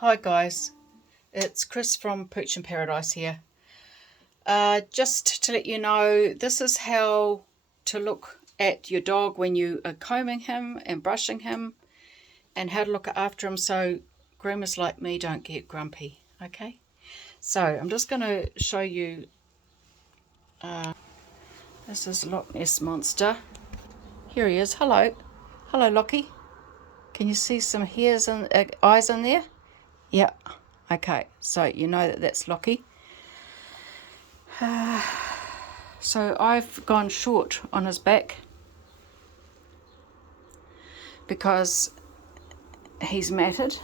Hi guys, it's Chris from Pooch in Paradise here. Just to let you know, this is how to look at your dog when you are combing him and brushing him, and how to look after him so groomers like me don't get grumpy, okay? So I'm just going to show you, this is Loch Ness Monster. Here he is. Hello. Hello, Lockie. Can you see some hairs and eyes in there? Yeah. Okay, so you know that that's Lockie. So I've gone short on his back because he's matted,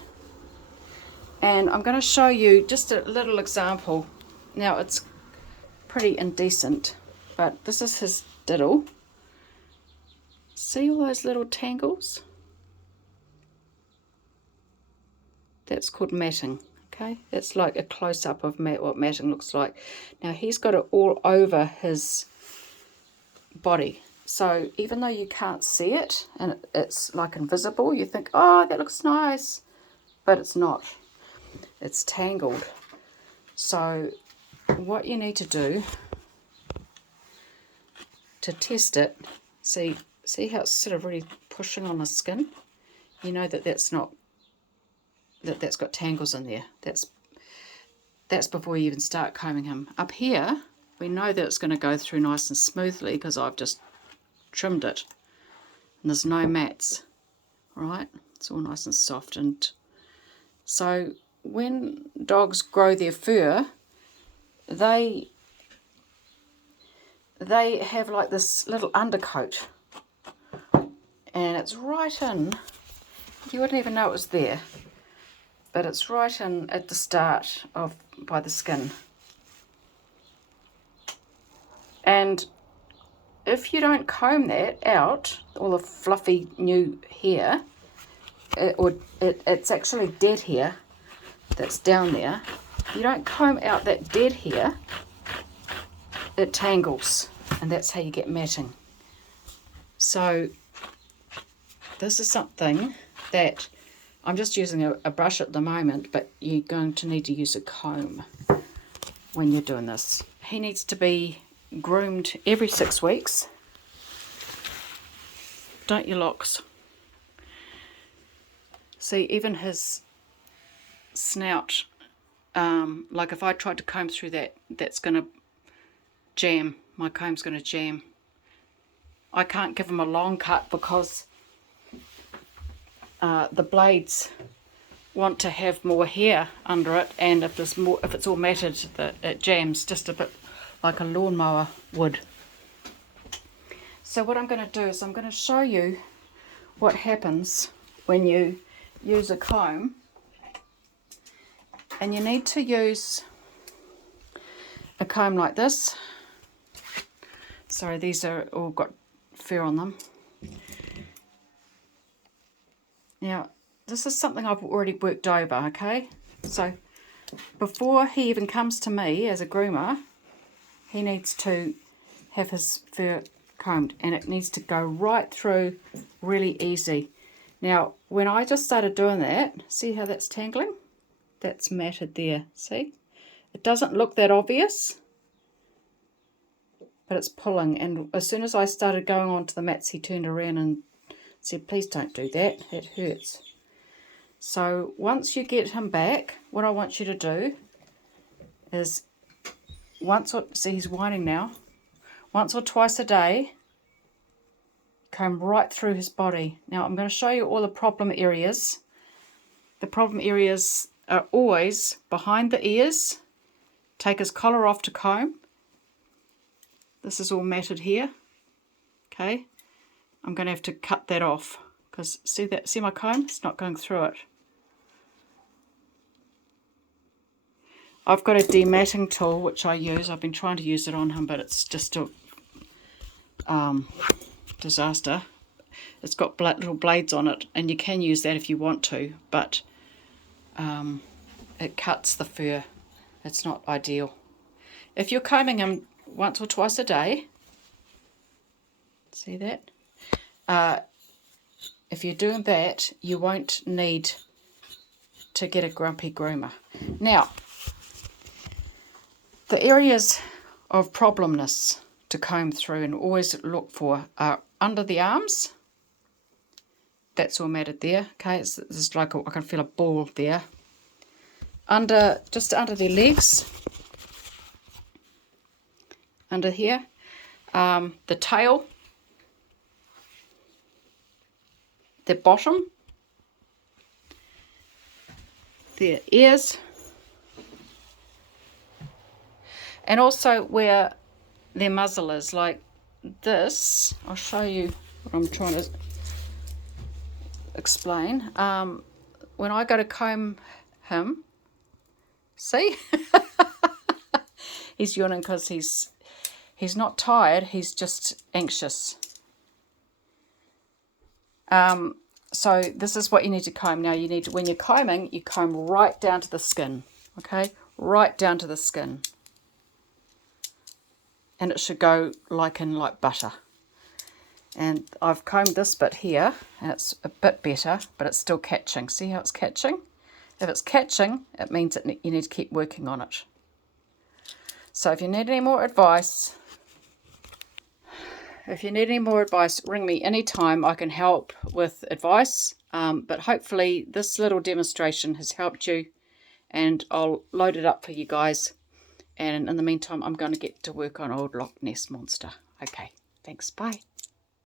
and I'm going to show you just a little example. Now it's pretty indecent, but this is his diddle. See all those little tangles? That's called matting. Okay, it's like a close-up of what matting looks like. Now he's got it all over his body, so even though you can't see it and it's like invisible, you think, oh, that looks nice, but it's not. It's tangled. So what you need to do to test it, see how it's sort of really pushing on the skin? You know that's got tangles in there. That's before you even start combing him. Up here, we know that it's going to go through nice and smoothly because I've just trimmed it. And there's no mats, right? It's all nice and soft. And so when dogs grow their fur, they have like this little undercoat, and it's right in, you wouldn't even know it was there, but it's right in at the start of by the skin. And if you don't comb that out, all the fluffy new hair, it's actually dead hair that's down there. You don't comb out that dead hair, it tangles, and that's how you get matting. So this is something that I'm just using a brush at the moment, but you're going to need to use a comb when you're doing this. He needs to be groomed every 6 weeks. Don't you, Locks? See, even his snout, like if I tried to comb through that, that's going to jam. My comb's going to jam. I can't give him a long cut because the blades want to have more hair under it, and if it's all matted, it jams just a bit like a lawnmower would. So what I'm going to do is I'm going to show you what happens when you use a comb, and you need to use a comb like this. Sorry, these are all got fur on them. Now, this is something I've already worked over, okay? So, before he even comes to me as a groomer, he needs to have his fur combed, and it needs to go right through really easy. Now, when I just started doing that, see how that's tangling? That's matted there, see? It doesn't look that obvious, but it's pulling, and as soon as I started going on to the mats, he turned around and said, please don't do that, it hurts. So once you get him back, what I want you to do is see, he's whining now, once or twice a day, comb right through his body. Now I'm going to show you all the problem areas. The problem areas are always behind the ears. Take his collar off to comb. This is all matted here. Okay, I'm going to have to cut that off because see my comb? It's not going through it. I've got a dematting tool which I use. I've been trying to use it on him, but it's just a disaster. It's got little blades on it, and you can use that if you want to, but it cuts the fur. It's not ideal. If you're combing him once or twice a day, see that? If you're doing that, you won't need to get a grumpy groomer. Now, the areas of problemness to comb through and always look for are under the arms. That's all matted there. Okay, it's like I can feel a ball there. Just under their legs. Under here. The tail. The bottom. Their ears. And also where their muzzle is, like this. I'll show you what I'm trying to explain. When I go to comb him, see? He's yawning because he's not tired, he's just anxious. So this is what you need to comb. Now you need to, when you're combing, you comb right down to the skin, okay? Right down to the skin. And it should go like butter. And I've combed this bit here, and it's a bit better, but it's still catching. See how it's catching? If it's catching, it means that you need to keep working on it. So if you need any more advice, ring me anytime. I can help with advice. But hopefully this little demonstration has helped you, and I'll load it up for you guys. And in the meantime, I'm going to get to work on old Loch Ness Monster. Okay, thanks, bye.